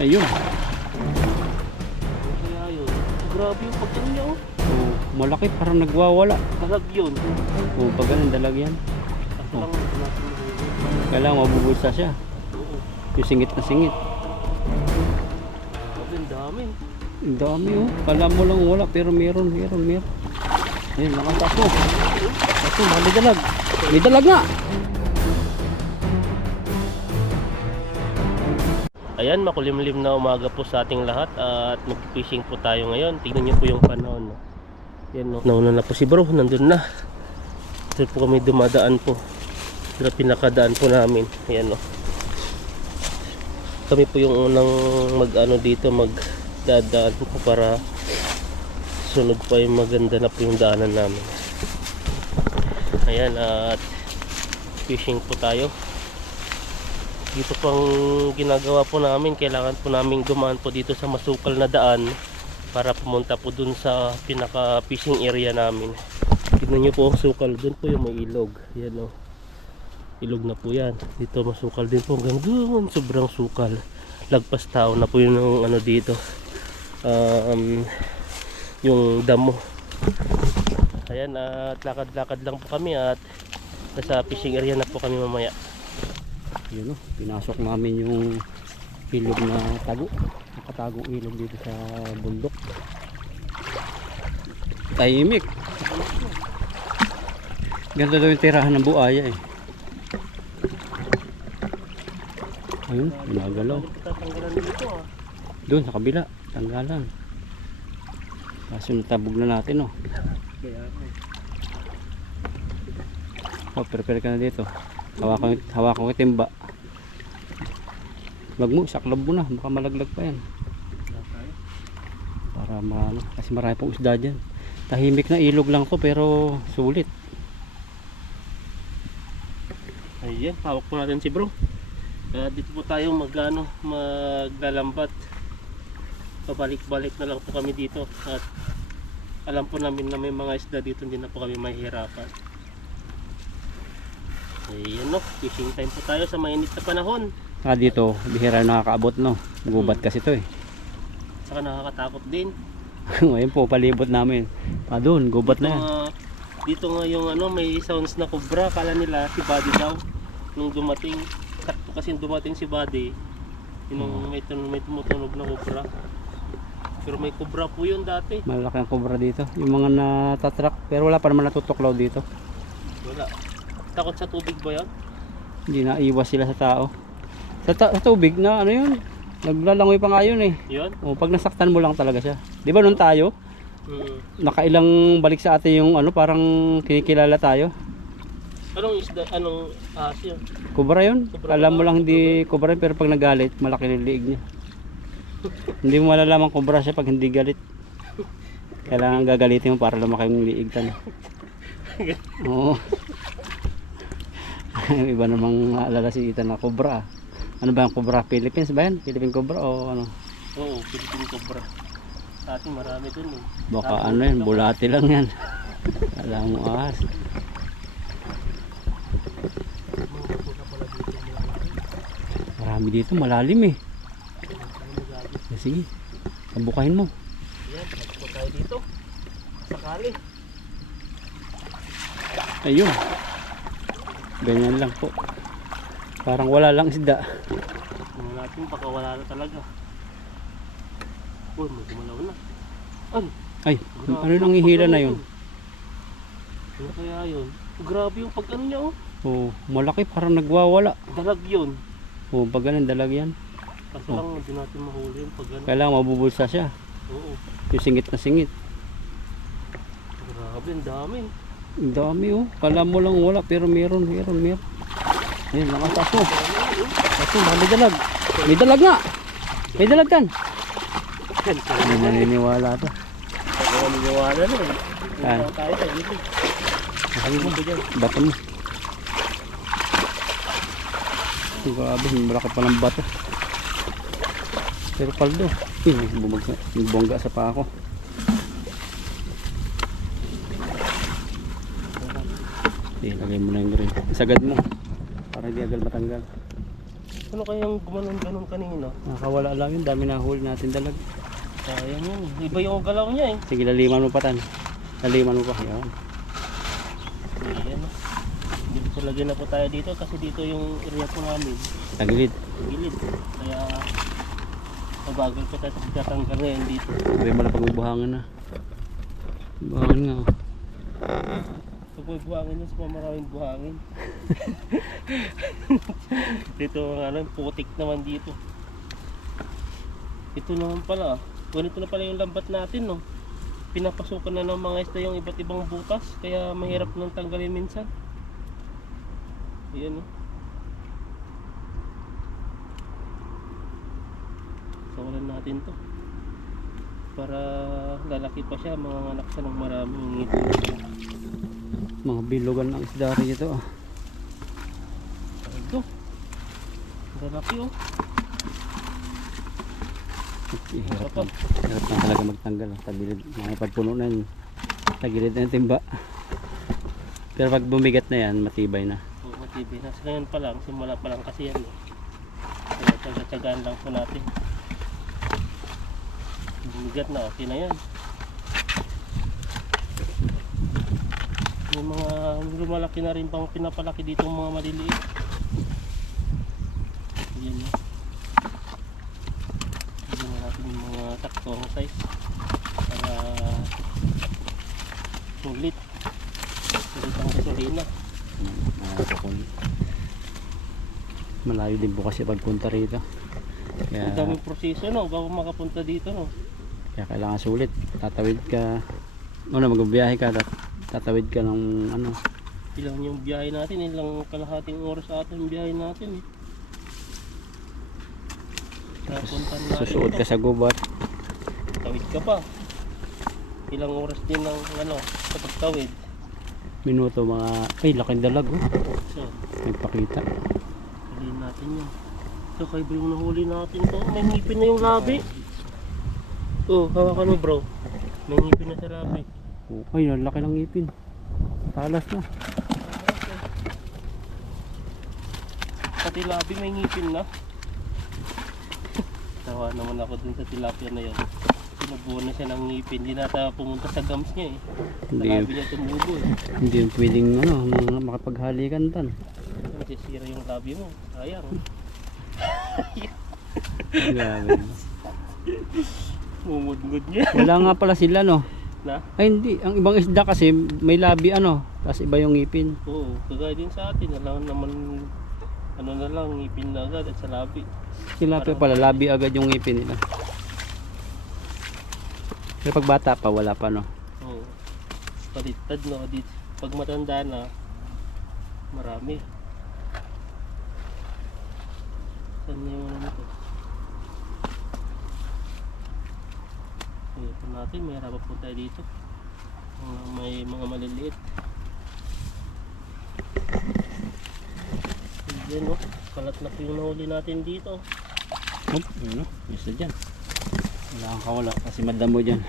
Ayun. Kaya yun. Grabe yung pagkano niya oh. Oh, malaki, parang nagwawala. Dalag yun. Oh, pag ganun, dalag yan. Kaso lang natin mahuli. Kailangan mabubulsa siya. Oo. Yung singit na singit. Grabe, ang dami. Ang dami oh. Kala mo lang wala, pero meron. Ayun, nakataso. Taso, may dalag. May dalag nga. Ayan, makulimlim na umaga po sa ating lahat at mag-fishing po tayo ngayon. Tingnan niyo po yung panahon. No? Yan, no? Nauna na po si bro, nandun na. Ito po kami dumadaan po. Ito na pinakadaan po namin. Ayan, no? Kami po yung unang mag-ano dito, magdadaan po para sunod pa yung maganda na po yung daanan namin. Ayan, at fishing po tayo. Dito pang ginagawa po namin, kailangan po namin dumaan po dito sa masukal na daan para pumunta po dun sa pinaka fishing area namin. Tignan nyo po ang sukal, dun po yung may ilog. Yan o, ilog na po yan. Dito masukal din po hanggang dun, sobrang sukal. Lagpas tao na po yun ng ano dito, yung damo. Ayan, at lakad-lakad lang po kami at nasa fishing area na po kami mamaya. Yun oh, pinasok namin yung ilog na tago. Nakatagong ilog dito sa bundok. Tahimik. Ganda daw yung tirahan ng buaya eh. Ayun, ginagalaw. Doon sa kabila, tanggalan. Kaso natabog na natin oh. Oh, prepare ka na dito. Hawakan ko timba. Wag mo, saklab mo na, baka malaglag pa yan. Para maano, kasi marami pong isda dyan. Tahimik na ilog lang to pero sulit. Ayan, hawak po natin si bro. Dito po tayo maglalambat. Pabalik-balik na lang po kami dito. At alam po namin na may mga isda dito, hindi na po kami mahihirapan. Ayan no, fishing time po tayo sa mainit na panahon. Dito, bihira nakakaabot no. Gubat kasi to eh. Saka nakakatakot din. Ngayon po, palibot namin. Doon, gubat Dito na yan. dito nga yung ano, may sounds na cobra. Kala nila si Buddy daw. Nung dumating, sakto kasi dumating si Buddy. Yung may tumutunog na cobra. Pero may cobra po yun dati. Malaki ang cobra dito. Yung mga natatrack, pero wala pa naman natutuklaw dito. Wala. Takot sa tubig ba yan? Hindi na iwas sila sa tao. Sa tubig na ano yun, naglalangoy pa nga yun eh. Yun? O, pag nasaktan mo lang talaga siya. Di ba nung tayo, nakailang balik sa atin yung ano, parang kinikilala tayo. Anong isda? Anong ahas yun? Cobra yun. Cobra Alam mo ba? lang hindi cobra yun, pero pag nagalit, malaki yung liig niya. Hindi mo malalaman cobra siya pag hindi galit. Kailangan gagalitin mo para lumaki yung liig tan. Oo. Iba namang alala si Ethan na cobra. Ano ba yung cobra? Philippines ba yan? Philippine cobra o ano? Oo, Philippine cobra. Sa atin marami dun eh. Baka ano yan, bulati lang yan. Alam mo ahas. Marami dito, malalim eh. Sige, kabukahin mo. Ayan, nagpo tayo dito. Sakali. Ayun. Ganyan lang po. Parang wala lang isda. Tingnan natin, baka wala na talaga. Uy, may gumalaw na. Ano? Ay, ano nang ihila na yun? Ano kaya yun? Grabe yung pagkano niya oh. Oh, malaki, parang nagwawala. Dalag yun. Oh, pag ganun, dalag yan. Kaso lang hindi natin mahuli yung pagkano. Kailangan mabubulsa siya. Oo. Yung singit na singit. Grabe, ang dami. Ang dami oh. Kala mo lang wala, pero meron. Ayun, nakataso. Taso, may dalag. May dalag nga. May dalag kan. Hindi naniniwala to. Ako naniniwala na eh. Yan. Tayo sa gilid. Sabi mo, bato mo. Grabe, malaki pa ng bato. Pero paldo. Bumagsak. Nagbongga sa pa ako. Lagay mo na yung green. Isagad mo. Para hindi agad matanggal. Ano kayang gumanon-ganon kanina? Nakawala lang yun. Dami na huli natin dalag. Sayang yun. Iba yung galaw niya eh. Sige, laliman mo pa tan. Laliman mo pa. Yan. Ayan. Dito lagyan na po tayo dito kasi dito yung area po namin. Tagilid. Gilid. Kaya mabagal po tayo tatanggal ngayon dito. Sabi mo na pag may buhangin na. Buhangin nga. Oh. Pag may buhangin yun, sa maraming buhangin. Dito ang putik naman dito. Ito naman pala. Ganito na pala yung lambat natin, no? Pinapasukan na ng mga isda yung iba't ibang butas. Kaya mahirap nang tanggalin minsan. Ayan, no? Sawalan natin to. Para lalaki pa siya, mga anak siya ng maraming ngiti. Mga bilogan ng isda rito. Oh. Ito. Lalaki, oh. Hirap na talaga magtanggal. Oh. Tagilid. Mga pagpuno na yun. Tagilid na yung timba. Pero pag bumigat na yan, matibay na. Oo, matibay na. Sa ngayon pa lang, simula pa lang kasi yan. Kaya tsaga-tsagaan lang po natin. Bumigat na, okay na yan. May mga lumalaki na rin pang pinapalaki dito mga maliliit. Yan na. Bigyan na natin yung mga saktong size para sulit. Sulit ang gasolina. Malayo din po kasi pagpunta rito. Ang daming proseso, no? Bago makapunta dito, no? Kaya kailangan sulit. Tatawid ka. Magbibiyahe ka. Tatawid ka ng ano. Ilang yung biyahe natin, ilang kalahating oras sa atin yung biyahe natin eh. Susuot ka sa gubat. Tawid ka pa. Ilang oras din ng sa pagtawid. Minuto mga, ay laking dalag oh. So, Nagpakita. huliin natin yun. So, kaiba yung nahuli natin to. May ngipin na yung labi. Oh, hawakan mo bro. May ngipin na sa labi. Ay, ang laki ng ngipin. Talas na. Sa tilapia may ngipin na. Tawa naman ako dun sa tilapia na yun. Sinubuhan na siya ng ngipin. Hindi nata pumunta sa gums niya eh. Sa labi niya tumubo eh. Hindi yung pwedeng makapaghalikan tan. Masisira yung labi mo. Sayang. Grabe. Mumudngod niya. Wala nga pala sila no. Na? Ay hindi, ang ibang isda kasi may labi tapos iba yung ngipin. Oo, kagaya din sa atin. Alam naman, na lang, ngipin na agad at sa labi. Tilapia pala, labi agad yung ngipin nila. Pero pag bata pa, wala pa no. Oo. Palittad no, pag matanda na, marami. Saan na yung ito? Ito natin, may harapan po tayo dito. May mga maliliit. Yan o, kalat na po yung nahuli natin dito. Hop, yun o, isa dyan. Wala kang kawala kasi madamo dyan.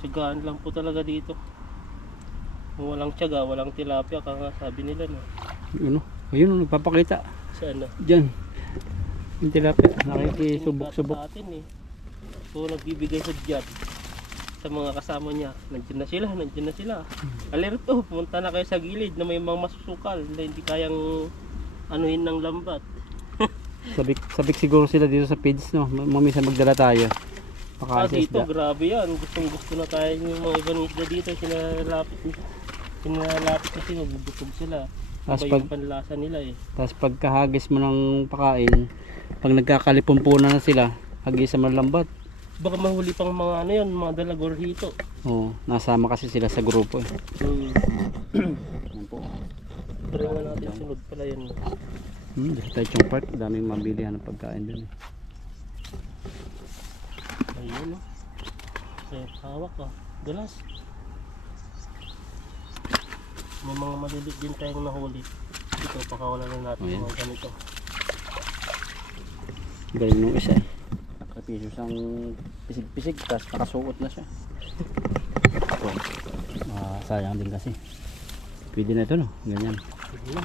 Tsagaan lang po talaga dito. Kung walang tsaga, walang tilapia, kaya sabi nila no. Yun o, ayun o, nagpapakita. Saan na? Dyan. Yung tilapia, nakikisubok-subok. Atin eh. So nagbibigay sa job sa mga kasama niya. Nandiyan na sila. Alerto, pumunta na kayo sa gilid na may mga masusukal na hindi kayang anuhin ng lambat. Sabik siguro sila dito sa feeds no. Mamisa magdala tayo. Dito grabe yan. Gusto na tayo yung mga ibang isda dito. Sinalapit kasi magbubutog sila. Tapos Iba yung panlasa nila eh. Tapos pagkahagis mo ng pakain, pag nagkakalipumpunan na sila, hagisa mo ng lambat. Baka mahuli pang mga mga dalagor hito. Oo, nasama kasi sila sa grupo eh. Yan po. Pero nga natin sunod pala yan. Dito tayo yung park, daming mabilihan ng pagkain dun eh. Ayun o. Hawak ka. Dulas. May mga malilit din tayong nahuli. Ito, pakawala na natin mga ganito. Galing nung isa eh. Nakapiso siyang pisig-pisig, tapos nakasuot na siya. Sayang din kasi. Pwede na ito no, ganyan. Sige na.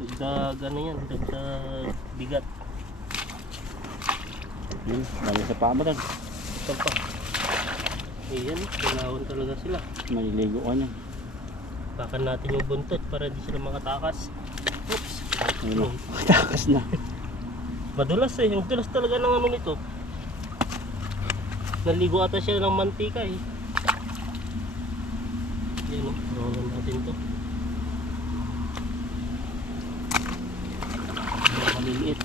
Dagdag ano yan, dagdag bigat. Dami sa paa mo doon. Ito pa. Ayan, kailangan talaga sila. Maliligo ka niyan. Bakan natin yung buntot para di sila makatakas. Oops. Ayun, takas na. Madulas eh, yung dulas talaga ng ano nito. Naligo ata siya ng mantika eh. Ayan o, rolan natin to. Maliliit.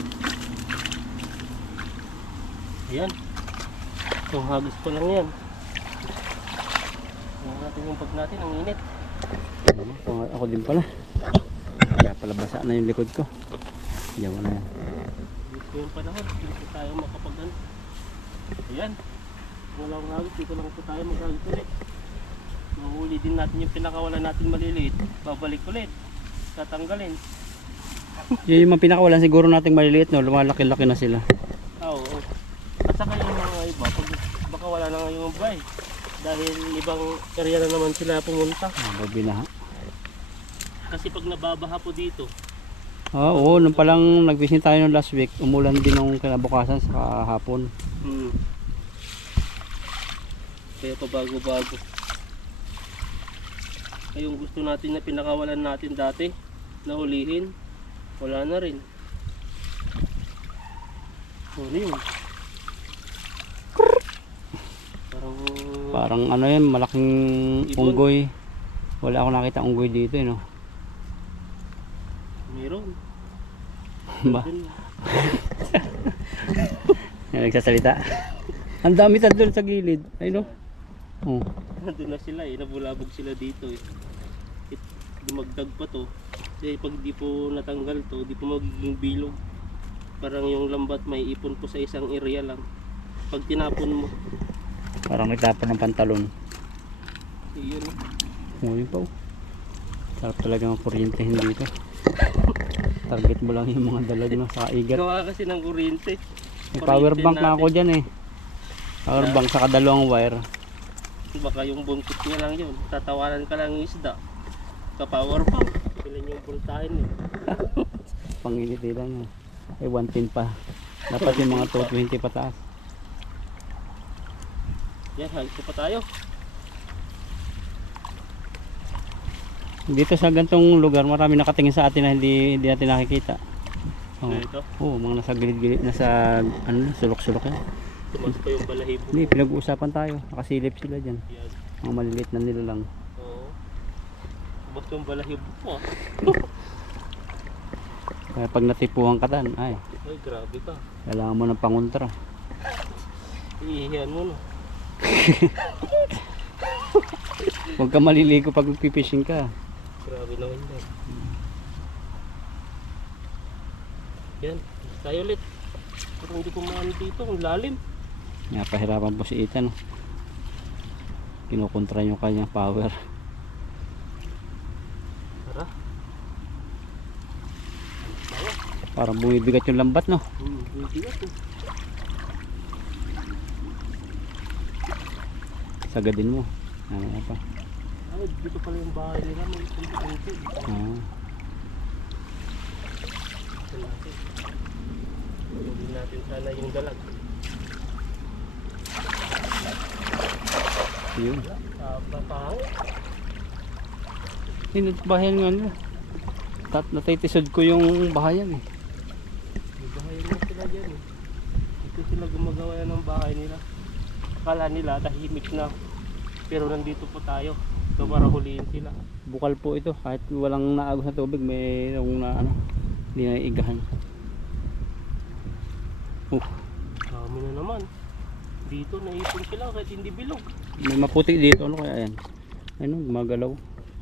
Ayan. Itong hagis ko lang yan. Tingnan natin yung bag natin, ang init. Ako din pala. Kaya pala basa na yung likod ko. Diyan na yan. Dito yung panahon, dito tayo makapag-ano. Ayan. Wala akong hagis, dito lang po tayo mag-hagis ulit. Mahuli din natin yung pinakawalan natin maliliit. Babalik ulit. Tatanggalin. Yung mga pinakawalan siguro nating maliliit, no? Lumalaki-laki na sila. Oo. At saka yung mga iba, baka wala na nga yung iba eh. Dahil ibang area na naman sila pumunta. Babinaha. Kasi pag nababaha po dito, Oo, nung palang nag-visit tayo nung last week, umulan din nung kinabukasan sa hapon. Kaya pa bago-bago. Yung gusto natin na pinakawalan natin dati, na hulihin, wala na rin. Ano yun? Parang ano yan, malaking Ibon. unggoy. Wala ako nakita unggoy dito, no? Meron. Ba? Nagsasalita. Ang dami doon sa gilid. Ay no? Oh. Nandun na sila eh, nabulabog sila dito eh. Dumagdag pa to. Kasi pag di po natanggal to, di po magiging bilog. Parang yung lambat may ipon po sa isang area lang. Pag tinapon mo, Parang nagtapon ng pantalon. yun. Yun pa oh. Sarap talaga ng kuryentehin dito. Target mo lang yung mga dalag no, sa igat. Gawa kasi ng kuryente. May power bank na ako dyan eh. Power bank sa kadalawang wire. Baka yung buntot niya lang yun. Tatawanan ka lang yung isda. Ka-power bank. Pilan yung voltahin eh. Panginiti lang yun. Ay 110 pa. Dapat yung mga 220 pataas. Yan, halit pa tayo. Dito sa gantong lugar marami nakatingin sa atin na hindi natin nakikita. Oh. Dito. Oo, mga nasa gilid-gilid, nasa ano, sulok-sulok yan. Tumas pa yung balahibo. Hindi, pinag-uusapan tayo. Nakasilip sila dyan. Yan. Mga maliliit na nila lang. Oo. Tumas yung balahibo po ah. Kaya pag natipuhan ka tan, ay, Ay, grabe ka. kailangan mo ng pangontra. Iihiyan mo no. Huwag ka maliligo pag magpipishing ka. Grabe naman yan. Yan, tayo ulit. Pero hindi ko maano dito, ang lalim. Napahirapan po si Ethan. Kinukontra yung kanyang power. Tara. Tayo. Parang bumibigat yung lambat, no? Hindi na to. Sagadin mo. Ano pa? Ay, dito pala yung bahay nila. May kunti-kunti. Ah. Ito natin. Hindi natin sana yung dalag. Yun. Bapaw. Bahayan nga nila. Natitisod ko yung bahayan eh. May bahay na sila dyan eh. Dito sila gumagawa ng bahay nila. Akala nila tahimik na. Pero nandito po tayo. So para huliin sila. Bukal po ito. Kahit walang naagos na tubig, mayroong na ano, hindi na igahan. Dami na naman. Dito naipon sila kahit hindi bilog. May maputi dito. Ano kaya yan? Ano, gumagalaw.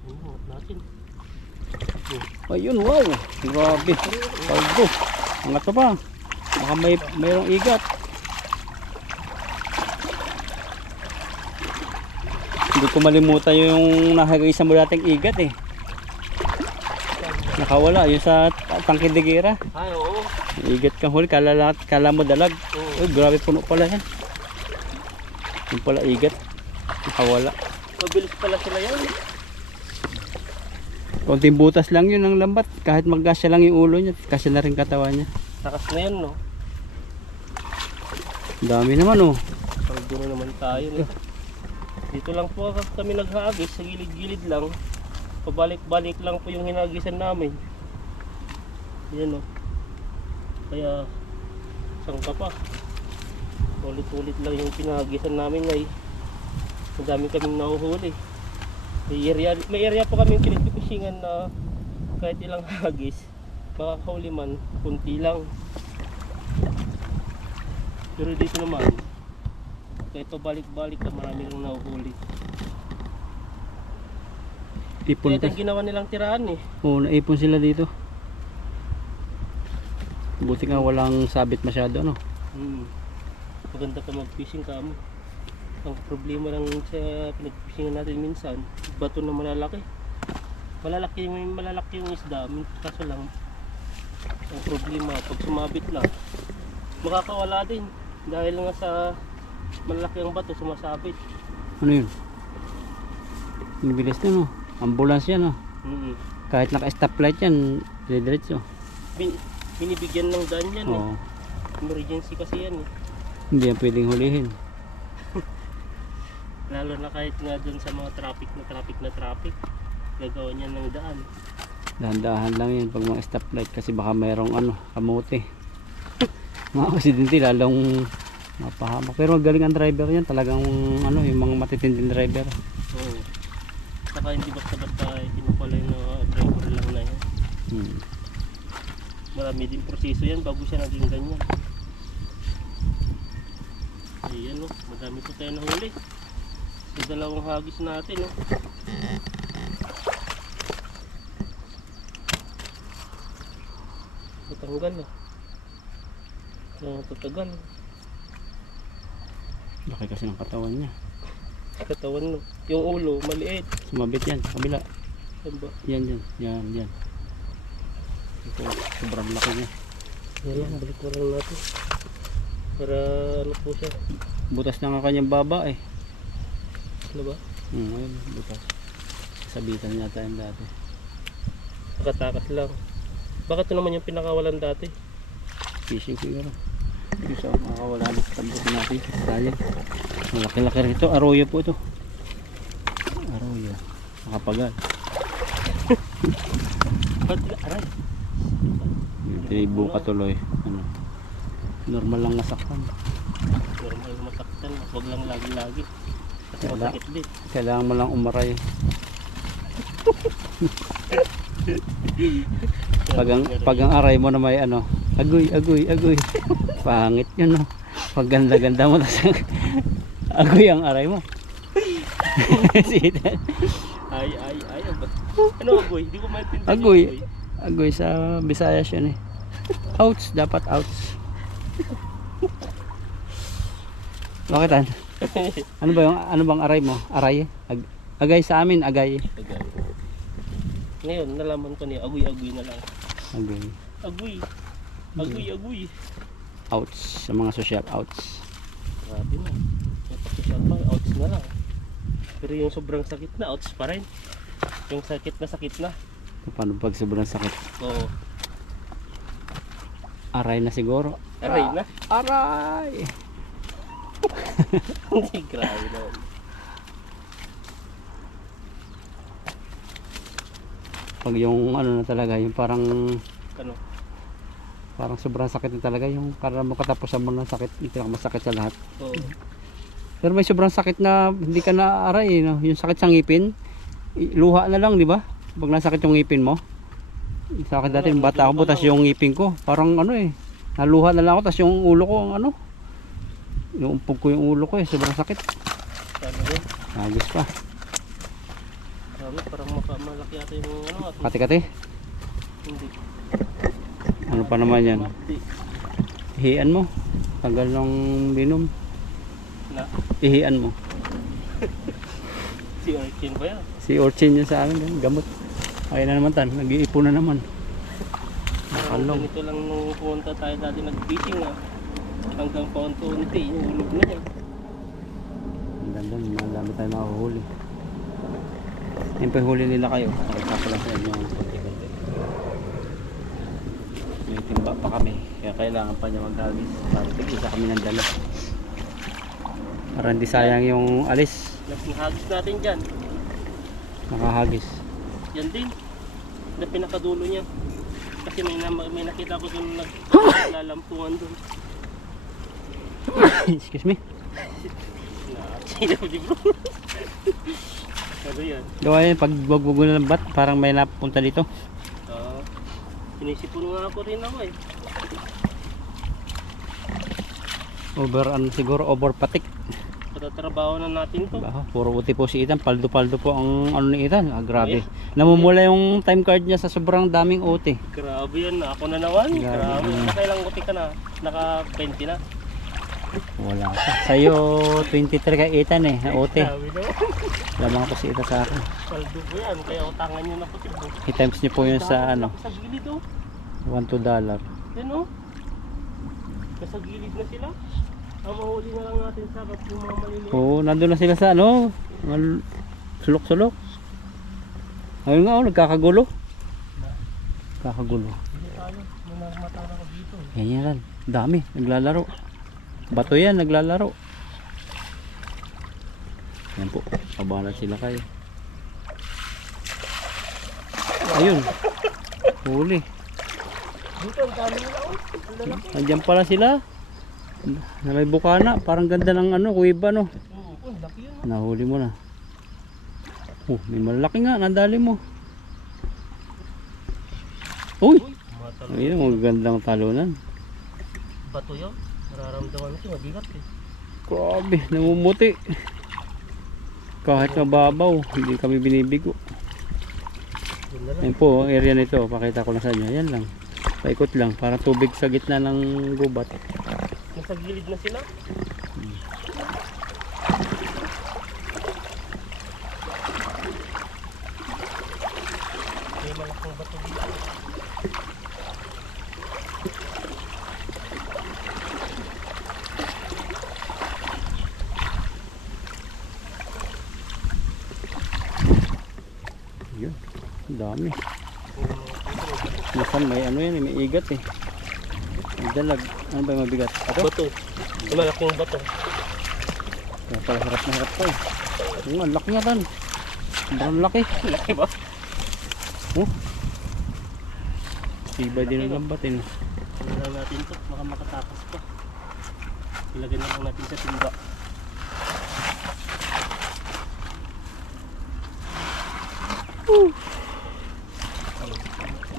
Ano natin? Ayun, wow! Grabe. Paldo. Angat pa pa. Baka mayroong igat. Hindi ko malimutan yung nakagisa mo dating igat eh. Nakawala. Yung sa tangkidigera. Ay, oo. Igat kang huli. Kala mo dalag. Oo. Uy, grabe puno pala yan. Yung pala igat. Nakawala. Mabilis pala sila yan. Konting butas lang yun ang lambat. Kahit magkasya lang yung ulo niya, kasya na rin katawan niya. Takas na yan, no? Ang dami naman oh. Pagduro naman tayo, no? Dito lang po kami naghagis, sa gilid-gilid lang. Pabalik-balik lang po yung hinagisan namin. Yan, no? Kaya, sangka pa. Ulit-ulit lang yung pinahagisan namin ay ang dami kaming nahuhuli. May area pa kaming pinagpipishingan na kahit ilang hagis makakahuli man, kunti lang. Pero dito naman kahit pabalik-balik na marami lang nahuhuli. Ipon Kaya ito ginawa nilang tirahan eh. Oo, naipon sila dito. Buti nga walang sabit masyado, ano? Maganda pa mag-fishing kamo. Ang problema lang sa pinag-fishingan natin minsan, bato na malalaki. Malalaki yung isda, kaso lang ang problema pag sumabit na makakawala din dahil nga sa malalaki ang bato sumasabit. Ano yun? Ang bilis na, no? Ambulance yan, no? Kahit naka-stoplight yan, diretso. Binibigyan ng daan yan eh. Oo. Emergency kasi yan eh. Hindi yan pwedeng hulihin. Lalo na kahit nga dun sa mga traffic, gagawa niya ng daan. Dahan-dahan lang yan pag mga stoplight kasi baka mayroong ano, kamote. Mga aksidente lalong mapahamak. Pero galing ang driver yan, talagang ano, yung mga matitinding driver. Oo. Saka hindi basta-basta pinapala yung driver lang na yan. Marami din proseso yan bago siya naging ganyan. Ayan o, madami po tayo nahuli. Sa dalawang hagis natin o. Tatanggal o. Tatagal. Laki kasi ng katawan niya. Katawan no. Yung ulo, maliit. Sumabit yan, kabila. Saan ba? Yan. Ito, sobrang laki niya. Yan lang, balik mo lang natin. Para ano po siya. Butas na nga kanyang baba eh. Ano ba? Ayun, butas. Sabitan niya tayo dati. Nakatakas lang. Bakit ito naman yung pinakawalan dati? Fishing siguro. Ito sa makakawala na. Tabutin natin. Tayo. Malaki-laki rito. Arroyo po ito. Arroyo. Nakapagal. Aray. Tinibuka tuloy. Ano? Normal lang nasaktan. Normal masaktan. Huwag lang lagi-lagi. Kasi masakit din. Kailangan mo lang umaray. Pag ang aray mo na may ano, agoy. Pangit yun, no? Pag ganda-ganda mo, tas agoy ang aray mo. Ay. Ano agoy? Hindi ko maintindihan. Agoy sa Visayas yun eh. Outs, dapat outs. Bakit an? Ano bang aray mo? Aray? Agay sa amin, agay. Ngayon, nalaman ko niya, agoy na lang. Agay. Agoy. Outs, sa mga social outs. Grabe na. Yung pag-social pa, outs na lang. Pero yung sobrang sakit na, outs pa rin. Yung sakit na. Paano pag sobrang sakit? Oo. Aray na siguro. Aray na. Aray! Hindi, grabe na. Pag yung ano na talaga, yung parang Ano? parang sobrang sakit na talaga, yung parang mo katapusan mo ng sakit, yung pinakamasakit sa lahat. Oo. Pero may sobrang sakit na hindi ka na aray, no? Yung sakit sa ngipin, luha na lang, di ba? Pag nasakit yung ngipin mo. Sa akin dati, bata ako, butas yung ngipin ko. Parang ano eh, naluha na lang ako, tas yung ulo ko, ano? Yung umpog ko yung ulo ko eh, sobrang sakit. Sana rin. Agis pa. Parang malaki ata yung ano. Kati-kati. Hindi. Ano pa naman yan? Mapdi. Ihian mo. Tagal ng binom. Na? Ihian mo. Si Orkin ba yan? Si Orchin yun sa amin, gamot. Ayun na naman tan, nag-iipon na naman. Nakalong. Ganito lang nung pumunta tayo dati nag-fishing hanggang paunti-unti yung ulog na yan. Ang ganda, malami tayo nahuhuli. Yung pahuli nila kayo. Pakita ko lang sa inyo ang konti-konti. May timba pa kami. Kaya kailangan pa niya maghagis. Para tig-isa kami ng dala. Para hindi sayang yung alis. Nahagis natin dyan. Nakahagis. Yan din. Na pinakadulo niya. Kasi may nakita ko doon naglalampungan doon. Excuse me. Sinaw di bro. Ano yan? Gawa yan, pag wag-wag mo na ng bat, parang may napunta dito. Sinisipon nga ako rin ako eh. Siguro over patik. Patatrabaho na natin to. Puro uti po si Ethan, paldo-paldo po ang ano ni Ethan. Grabe. Namumula yung time card niya sa sobrang daming uti. Grabe yan, ako na naman. Grabe. Nakailang uti ka na? Naka 20 na? Wala ka. Sa'yo 23 kay Ethan eh, na uti. Grabe naman. Lamang ko si Ethan sa akin. Paldo ko yan, kaya utangan nyo na po tipo. I-times niyo po yun sa ano, Sa gilid oh. $1-2. Yan oh. Nasa gilid na sila. Ang mahuli na lang natin sa yung mga maliliit. Oo, nandun na sila sa ano, sulok-sulok. Ayun nga, nagkakagulo. Kakagulo. Hindi tayo, matara ko dito. Yan. Dami, naglalaro. Bato yan, naglalaro. Yan po, kabalan sila kayo. Ayun. Huli. Dito, ang dami nila oh. Ang lalaki. Nandiyan pala sila. Na may bukana, parang ganda ng ano, kuiba no. Oo, laki yun. Nahuli mo na. Oh, may malaki nga, nadali mo. Uy! Ayun, magandang talunan. Bato yun. Nararamdaman ko, mabigat eh. Grabe, namumuti. Kahit mababaw, hindi kami binibigo. Yun na lang. Ayun po, ang area nito, pakita ko lang sa inyo. Yan lang. Paikot lang, parang tubig sa gitna ng gubat. Nasa gilid na sila. May malaking bato dito. Yun, ang dami. Minsan may ano yan, may igat eh. May dalag. Ano ba yung mabigat? Ito? Bato. May malaking bato. Kaya pala harap na harap ko eh. Yung ang laki nga tan. Sobrang laki. Laki ba? Oh. Iba din ang lambatin. Ano lang natin ito, baka makatakas pa. Ilagay na lang natin sa timba.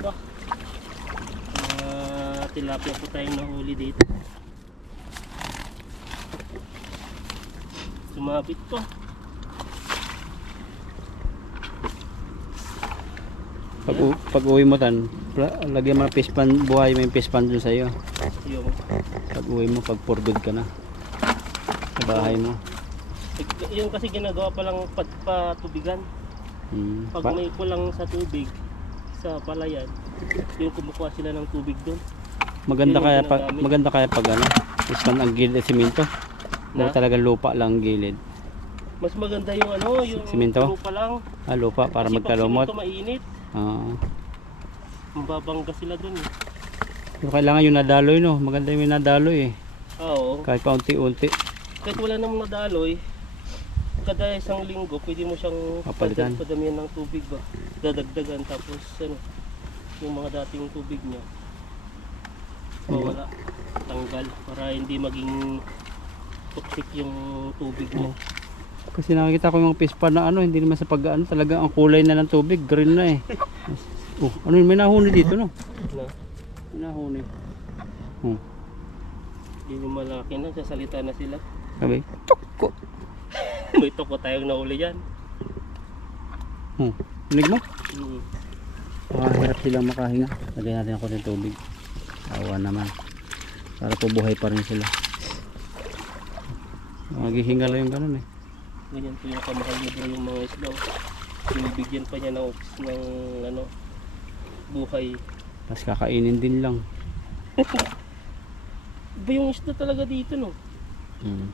Ba? Tilapia po tayong nahuli dito. Sumabit pa. Pag uwi mo tan, lagyan mo ng fish pan, buhay mo yung fish pan dun sa'yo. Yung, Pag uwi mo, pag for good ka na. Sa bahay mo. yung kasi ginagawa pa lang patubigan. Pag may kulang sa tubig sa palayan, yung kumukuha sila ng tubig doon. Maganda Yun kaya yung pag ginagamit. maganda kaya pag ano, fish pan ang gilid at simento. Na? O talagang lupa lang ang gilid. Mas maganda yung ano, yung Simento? lupa lang. Lupa para Kasi magkalumot. pag simento mainit, mababangga sila doon eh. Pero kailangan yung nadaloy no, maganda yung nadaloy eh. Oo. Kahit pa unti-unti. Kahit wala namang nadaloy, kada isang linggo pwede mo siyang Papalitan. padamihan ng tubig ba. Dadagdagan tapos ano, yung mga dating tubig niya mawala, tanggal para hindi maging toxic yung tubig niya. Kasi nakikita ko yung fish pan na ano, hindi naman sa pag-ano, talagang ang kulay na ng tubig, green na eh. Ano yun, may nahuni dito no? Na, May nahuni. hindi yung malaki na, sasalita na sila. Sabi, tuko. May toko tayong nahuli yan. Linig mo? Mm. Hirap silang makahinga. Lagyan natin ako ng tubig. Awa naman. Para po buhay pa rin sila. Maghihinga lang yung ganun eh. Ganyan po yung kamahal niya bro yung mga isda. Binibigyan pa niya ng ano, buhay. Tapos kakainin din lang. Ba yung isda talaga dito no?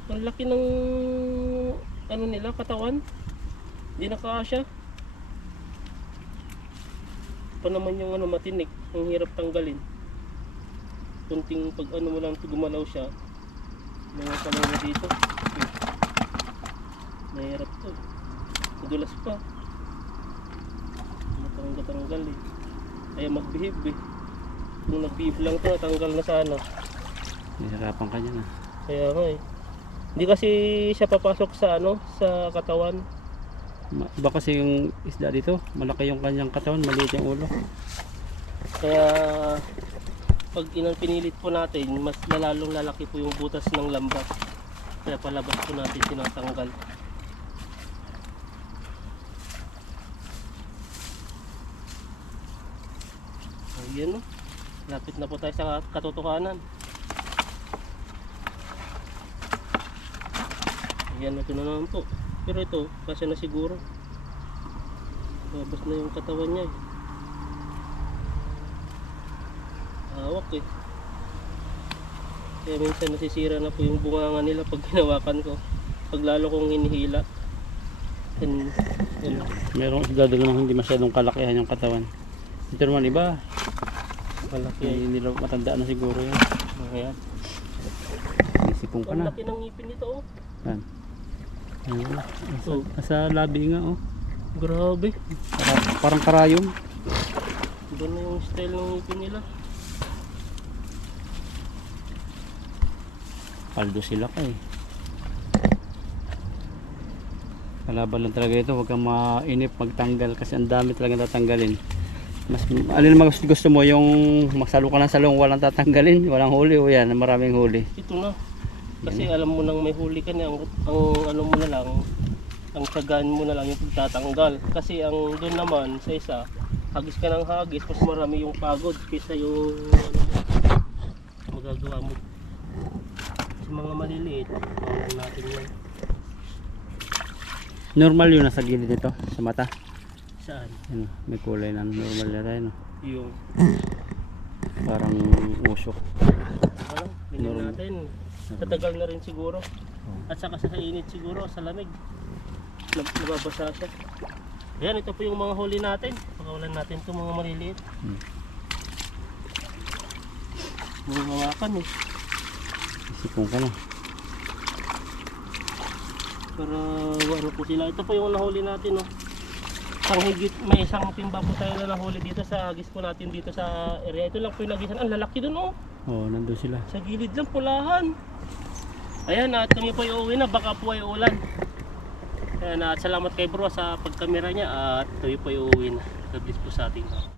Ang laki ng ano nila, katawan. Hindi nakakasya. pa naman yung ano matinik, ang hirap tanggalin. Kunting pag ano mo lang gumalaw siya, mga kamay mo dito. Okay. Mahirap to. Madulas pa. Matanggal eh. Kaya magbihib eh. Kung nagbihib lang to, natanggal na sana. Nahirapan ka niya na. Kaya nga eh. Hindi kasi siya papasok sa ano, sa katawan. Iba kasi yung isda dito, malaki yung kanyang katawan, maliit yung ulo. Kaya pag pinilit po natin, mas lalong lalaki po yung butas ng lambat. Kaya palabas po natin tinatanggal. Ayan o. Lapit na po tayo sa katotohanan. Ayan, ito na naman po. Pero ito, kasi na siguro. Labas na yung katawan niya eh. Hawak eh. Kaya minsan nasisira na po yung bunganga nila pag hinawakan ko. Pag lalo kong hinihila. And, yun. Merong isda doon namang hindi masyadong kalakihan yung katawan. Ito naman iba, Malaki ay. hindi nila matanda na siguro yun. Ayan. Isipong ka Ang na. laki ng ngipin nito oh. Yan. Ayun. Oh. Nasa labi nga oh. Grabe. Parang karayom. Iba na yung style ng ngipin nila. Paldo sila ka eh. Kalaban lang talaga ito, huwag kang mainip magtanggal kasi ang dami talaga tatanggalin. Mas alin naman gusto mo, yung magsalo ka ng salong walang tatanggalin, walang huli o yan, maraming huli. Ito na. Kasi alam mo nang may huli ka na, ang ano mo na lang, ang tsagaan mo na lang yung pagtatanggal. Kasi ang doon naman sa isa, hagis ka ng hagis, mas marami yung pagod kaysa yung ano, magagawa mo. Sa mga maliliit, bawal natin yan. Normal yun nasa gilid nito, sa mata. Saan? Yan, may kulay na normal na tayo no? Yung, Parang usok. ano, bilhin Normal. natin. Tatagal na rin siguro. At saka sa init siguro, sa lamig. Nababasa siya. Ayan, ito po yung mga huli natin. Pakawalan natin itong mga maliliit. Mga mawakan eh. Isipong ka na. Para ano po sila. Ito po yung nahuli natin oh. Isang higit, may isang timba po tayo na nahuli dito sa agis po natin dito sa area. Ito lang po yung nagisan. Ang lalaki dun oh. Oo, nandun sila. Sa gilid lang, pulahan. Ayan, at kami po yung uwi na. Baka po ay ulan. Ayan, at salamat kay bro sa pagkamera niya. At kami po yung uwi na. God bless po sa atin.